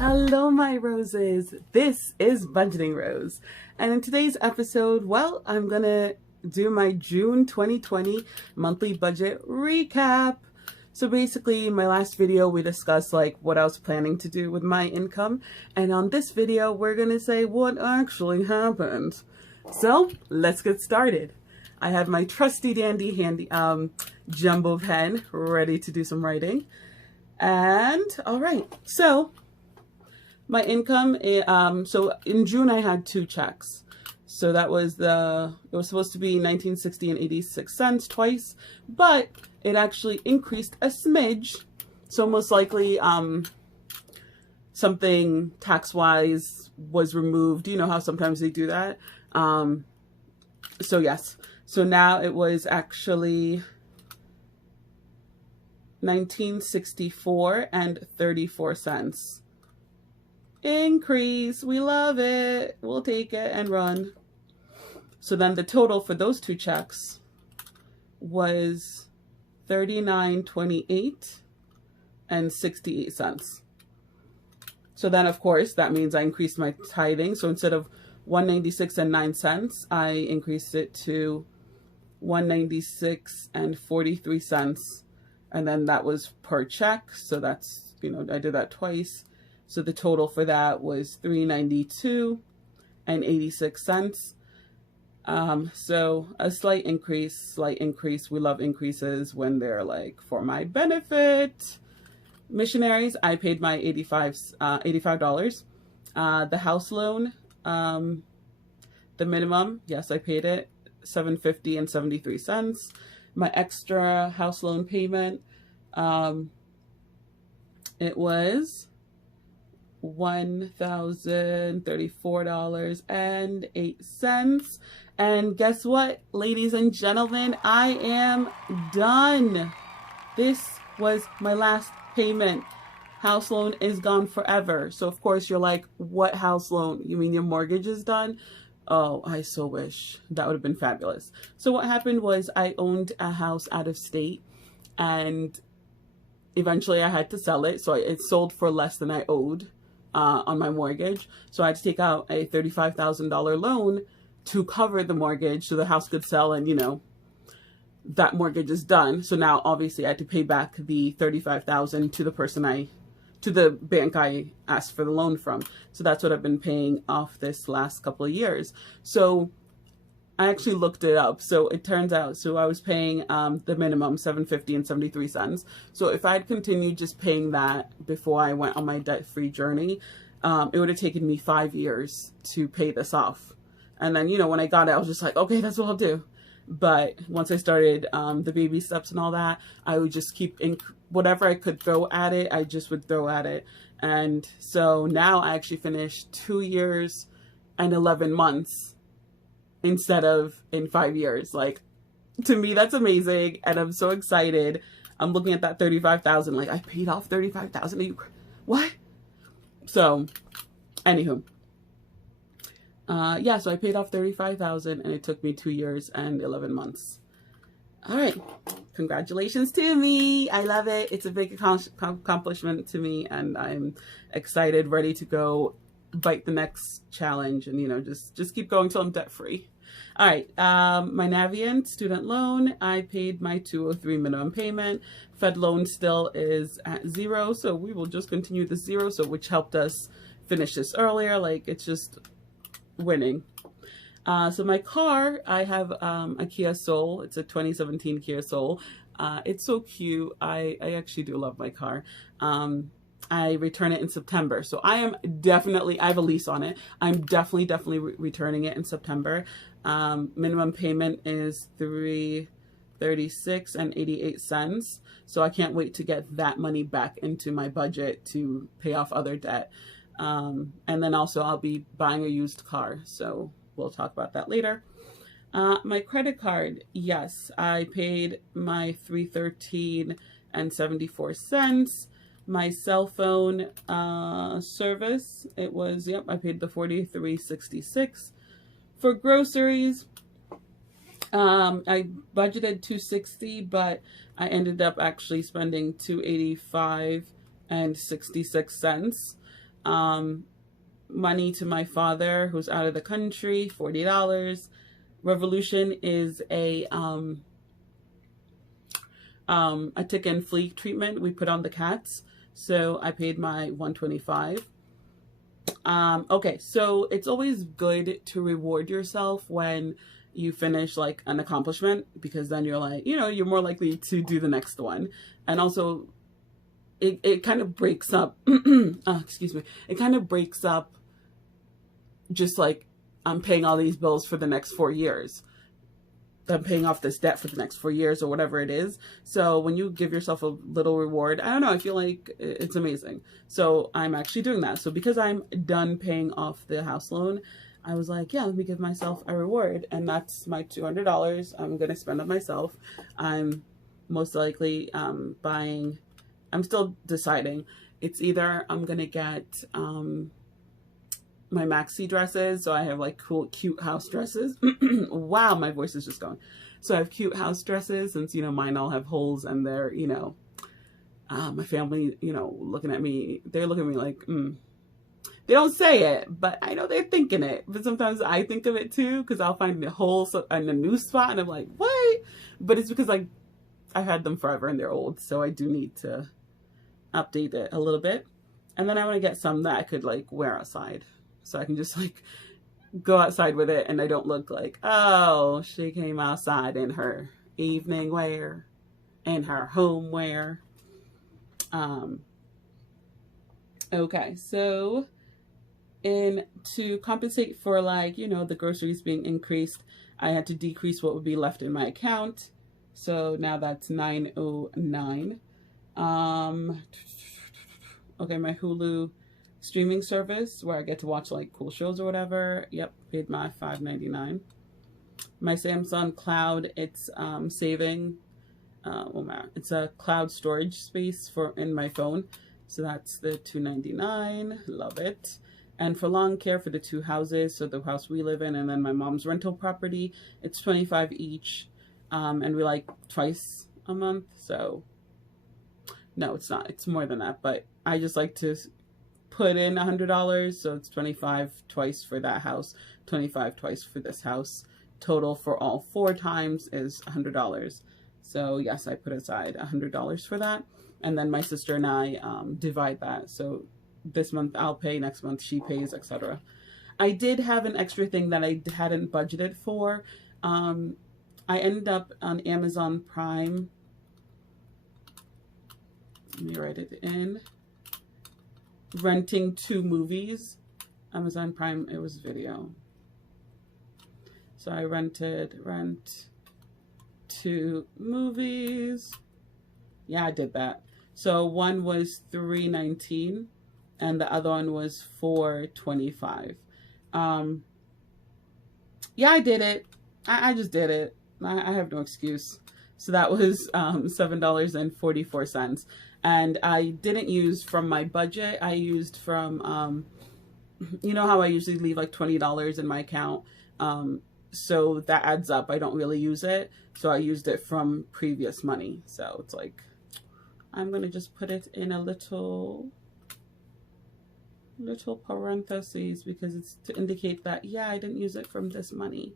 Hello, my roses. This is Budgeting Rose. And in today's episode, well, I'm going to do my June 2020 monthly budget recap. So basically, in my last video, we discussed like what I was planning to do with my income. And on this video, we're going to say what actually happened. So let's get started. I have my trusty dandy handy jumbo pen ready to do some writing. And all right, so my income, so in June I had 2 checks. So that was it was supposed to be 1960 and 86 cents twice, but it actually increased a smidge. So most likely something tax-wise was removed. You know how sometimes they do that? So yes, so now it was actually 1964 and 34 cents. Increase. We love it. We'll take it and run. So then the total for those 2 checks was $39.28 and 68 cents. So then of course that means I increased my tithing. So instead of $196 and 9 cents, I increased it to $196 and 43 cents. And then that was per check. So that's, you know, I did that twice. So the total for that was $392 and 86 cents. So a slight increase. We love increases when they're like for my benefit. Missionaries, I paid my $85. The house loan, the minimum, yes, I paid it, $750 and 73 cents. My extra house loan payment, it was $1,034.08. And guess what, ladies and gentlemen, I am done. This was my last payment. House loan is gone forever. So of course you're like, what house loan? You mean your mortgage is done? Oh, I so wish. That would have been fabulous. So what happened was I owned a house out of state and eventually I had to sell it. So it sold for less than I owed on my mortgage. So I had to take out a $35,000 loan to cover the mortgage so the house could sell, and you know, that mortgage is done. So now obviously I had to pay back the $35,000 to the person to the bank I asked for the loan from. So that's what I've been paying off this last couple of years. So I actually looked it up. So it turns out, so I was paying the minimum $750 and 73 cents. So if I'd continued just paying that before I went on my debt-free journey, it would have taken me 5 years to pay this off. And then, you know, when I got it, I was just like, okay, that's what I'll do. But once I started the baby steps and all that, I would just keep whatever I could throw at it, I just would throw at it. And so now I actually finished 2 years and 11 months instead of in 5 years. Like, to me, that's amazing. And I'm so excited. I'm looking at that 35,000, like I paid off 35,000. Are you, what? So anywho, yeah, so I paid off 35,000 and it took me 2 years and 11 months. All right. Congratulations to me. I love it. It's a big accomplishment to me and I'm excited, ready to go bite the next challenge and, you know, just keep going till I'm debt free. All right. My Navient student loan, I paid my $203 minimum payment. Fed loan still is at 0. So we will just continue the 0. So which helped us finish this earlier. Like, it's just winning. So my car, I have a Kia Soul. It's a 2017 Kia Soul. It's so cute. I actually do love my car. I return it in September. So I have a lease on it. I'm definitely returning it in September. Minimum payment is $336 and 88 cents. So I can't wait to get that money back into my budget to pay off other debt. And then also I'll be buying a used car. So we'll talk about that later. My credit card, yes, I paid my $313 and 74 cents. My cell phone service, it was, yep, I paid the $43.66. For groceries, I budgeted $260, but I ended up actually spending $285 and 66 cents. Money to my father who's out of the country, $40. Revolution is a tick and flea treatment we put on the cats, so I paid my $125. Okay, so it's always good to reward yourself when you finish like an accomplishment, because then you're like, you know, you're more likely to do the next one. And also it kind of breaks up excuse me, it kind of breaks up just like I'm paying all these bills for the next 4 years. I'm paying off this debt for the next 4 years or whatever it is. So when you give yourself a little reward, I don't know, I feel like it's amazing. So I'm actually doing that. So because I'm done paying off the house loan, I was like, yeah, let me give myself a reward. And that's my $200 I'm going to spend on myself. I'm most likely buying, I'm still deciding. It's either I'm going to get my maxi dresses, so I have like cool cute house dresses. Wow, my voice is just going. So I have cute house dresses, since, you know, mine all have holes, and they're, you know, my family, you know, looking at me, they're looking at me like, They don't say it, but I know they're thinking it. But sometimes I think of it too, because I'll find the hole in a new spot, and I'm like, what? But it's because like I've had them forever and they're old, so I do need to update it a little bit. And then I want to get some that I could like wear outside, so I can just like go outside with it, and I don't look like, oh, she came outside in her evening wear and her home wear. Okay, so to compensate for, like, you know, the groceries being increased, I had to decrease what would be left in my account. So now that's $909. Okay, my Hulu streaming service where I get to watch like cool shows or whatever. Yep, paid my $5.99. My Samsung Cloud, it's saving. It's a cloud storage space in my phone. So that's the $2.99. Love it. And for lawn care for the 2 houses, so the house we live in and then my mom's rental property, it's $25 each. And we like twice a month. So no, it's not. It's more than that. But I just like to put in $100. So it's $25 twice for that house, $25 twice for this house. Total for all 4 times is $100. So yes, I put aside $100 for that. And then my sister and I divide that. So this month I'll pay, next month she pays, etc. I did have an extra thing that I hadn't budgeted for. I ended up on Amazon Prime. Let me write it in. Renting 2 movies. Amazon Prime, it was video. So I rent 2 movies. Yeah, I did that. So one was $3.19 and the other one was $4.25. Yeah, I did it. I just did it. I have no excuse. So that was $7.44. And I didn't use from my budget. I used from, you know how I usually leave like $20 in my account. So that adds up. I don't really use it. So I used it from previous money. So it's like, I'm going to just put it in a little parentheses, because it's to indicate that, yeah, I didn't use it from this money.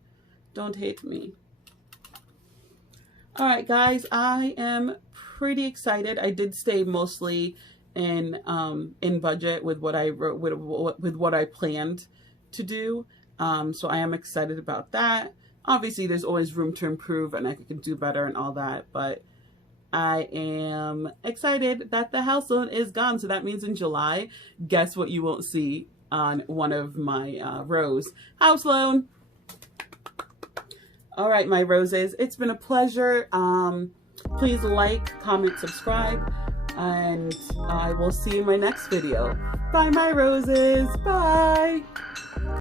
Don't hate me. All right, guys, I am pretty excited. I did stay mostly in budget with what I wrote, with what I planned to do. So I am excited about that. Obviously, there's always room to improve, and I can do better and all that, but I am excited that the house loan is gone. So that means in July, guess what you won't see on one of my rows? House loan. All right, my roses, it's been a pleasure. Please like, comment, subscribe, and I will see you in my next video. Bye, my roses. Bye.